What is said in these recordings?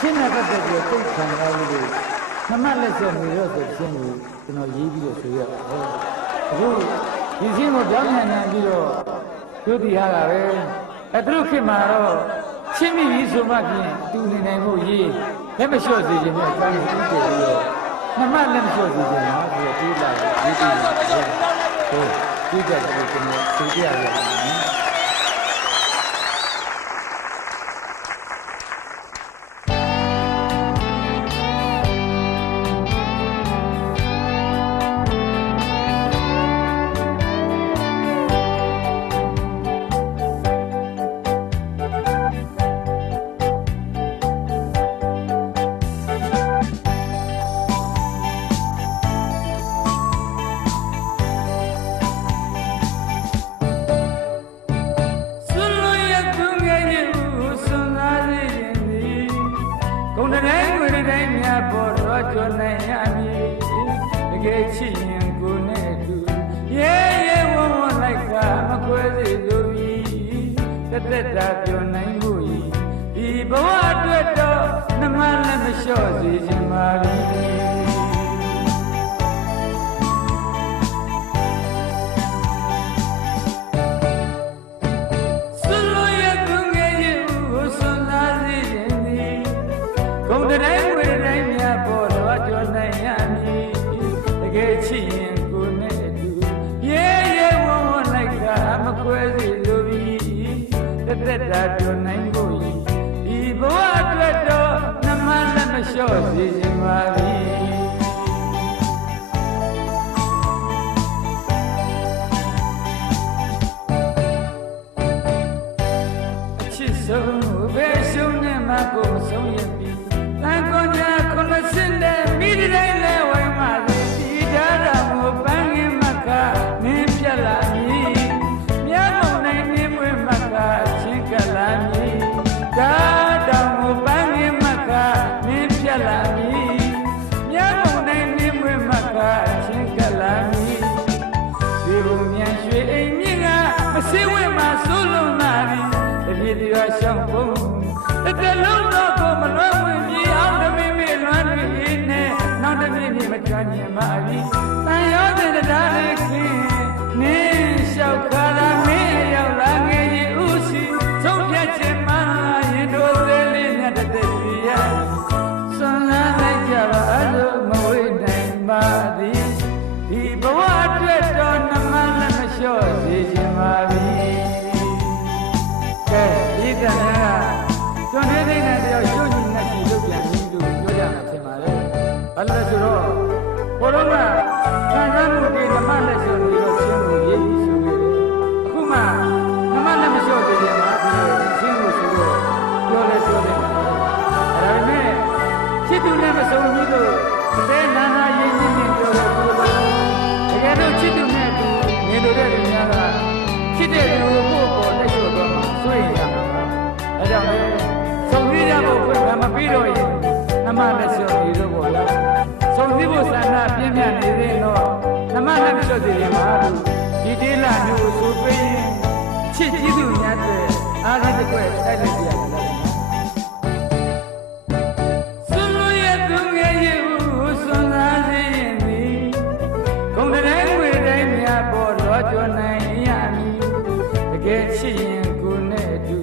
ချင်းနဲ့ပတ်သက်ပြီးသိခံရလို့နမလက်ချက်နေတော့ဆိုချင်းကိုကျွန်တော်ရေးပြီးတော့ဆိုရပါတယ်အခုဒီချင်းကိုပြောင်းပြန်ပြန်ပြီးတော့သူတည်ရတာပဲအဲသူတို့ခင်မှာတော့ချင်းမိပြီဆိုမှဖြင့်တူနေနိုင်ဖို့ရေးလက်မလျှော့စေခြင်းနဲ့အကြောင်းကိုသိပြီးတော့နမလက်မလျှော့စေခြင်းပါဆိုတော့ပြေးလာတယ်ရေးပြီးတော့ဟုတ်ဒီကြတယ်ကျွန်တော်သိကြရရတယ်နော် နိုင်ရမည်တကယ်ချစ်ရင်ကိုနဲ့သူရဲရဲဝဝလိုက်ကမခွဲစေလိုပြီတက်တက်တာပြောနိုင်မှုဤဒီဘဝအတွက်တော့နှမလည်းမလျှော့စေခြင်းပါပြီ ချစ်ရင်ကိုနဲ့အတူရဲရဲဝဝလိုက်ကမခွဲစေလိုပြီတက်တက်တာပြောနိုင်ဖို့ဤဒီဘဝအတွက်တော့နှမလည်းမလျှော့စေခြင်းပါပြီအချစ်ဆုံးဘယ်ရှုံးနဲ့မှကိုမဆုံးရပြီတန်ခွန်ညာခုနစင်တဲ့ တစ်တလုံးတော့ကိုမလွယ်ဝင်ပြေအောင်တမိမိလွမ်းတွေအေးနဲ့နောက်တစ်နေ့နေ့မကြွညင်ပါပြီတန်ရောတဲ့တရားလေးခင်နင်းလျှောက်ခါတာမင်းရောက်လာငယ်ရင်ဥစီဆုံးဖြတ်ခြင်းမှရင်တို့သေးလေးနဲ့တသက်ပြရဆွမ်းလာလိုက်ကြပါလို့မဝေးနိုင်ပါသည် ချစ်တဲ့လူကိုကိုယ့်ပေါ်လက်လျှော့တော့မှဆွေးရမှာပါအဲကြောင့်လေဆုံးဖြတ်ရဖို့ဖွင့်ကမပြီးတော့ရင်နှမလက်လျှော့ပြီးတော့ပေါ့လားဆုံးဖြတ်ဖို့ဆန္ဒပြင်းပြနေသေးတော့နှမလက်လျှော့စီရင်ပါလို့ဒီတေးလာမျိုးဆိုပေးရင်ချစ်ကြည့်သူများတဲ့အားရတဲ့ကွယ်တိုက်လိုက်ပြရတ ကယ်ချစ်ရင်ကိုနဲ့အတူ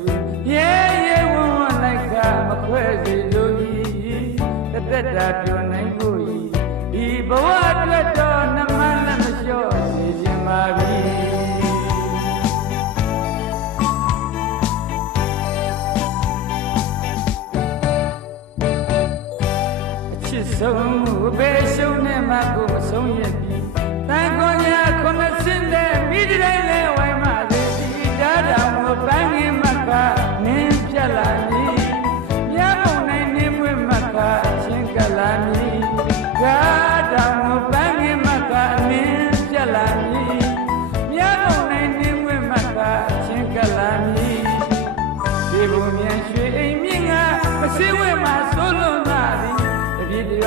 ရဲရဲဝဝလိုက်ကမခွဲစေလိုဤတသက်တာပြောနိုင်ဖို့ဤဒီဘဝအတွက်တော့နှမလည်းမလျှော့စေခြင်းပါပြီအချစ်ဆုံးဘယ်ရှုံးနဲ့မှကိုမဆုံးရပြီတန်ခွန်ညာခုနစင်းတဲ့မိဒီတိုင်းလဲ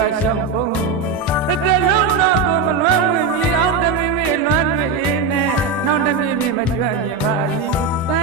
ရွာရှောင်းပုံတစ်တလုံးတော့ကိုမလွမ်းဝင်မြေအောင်တမိမိလွမ်းတွေအေးနဲ့နောက်တမိမိမကြွရင်ပါသည်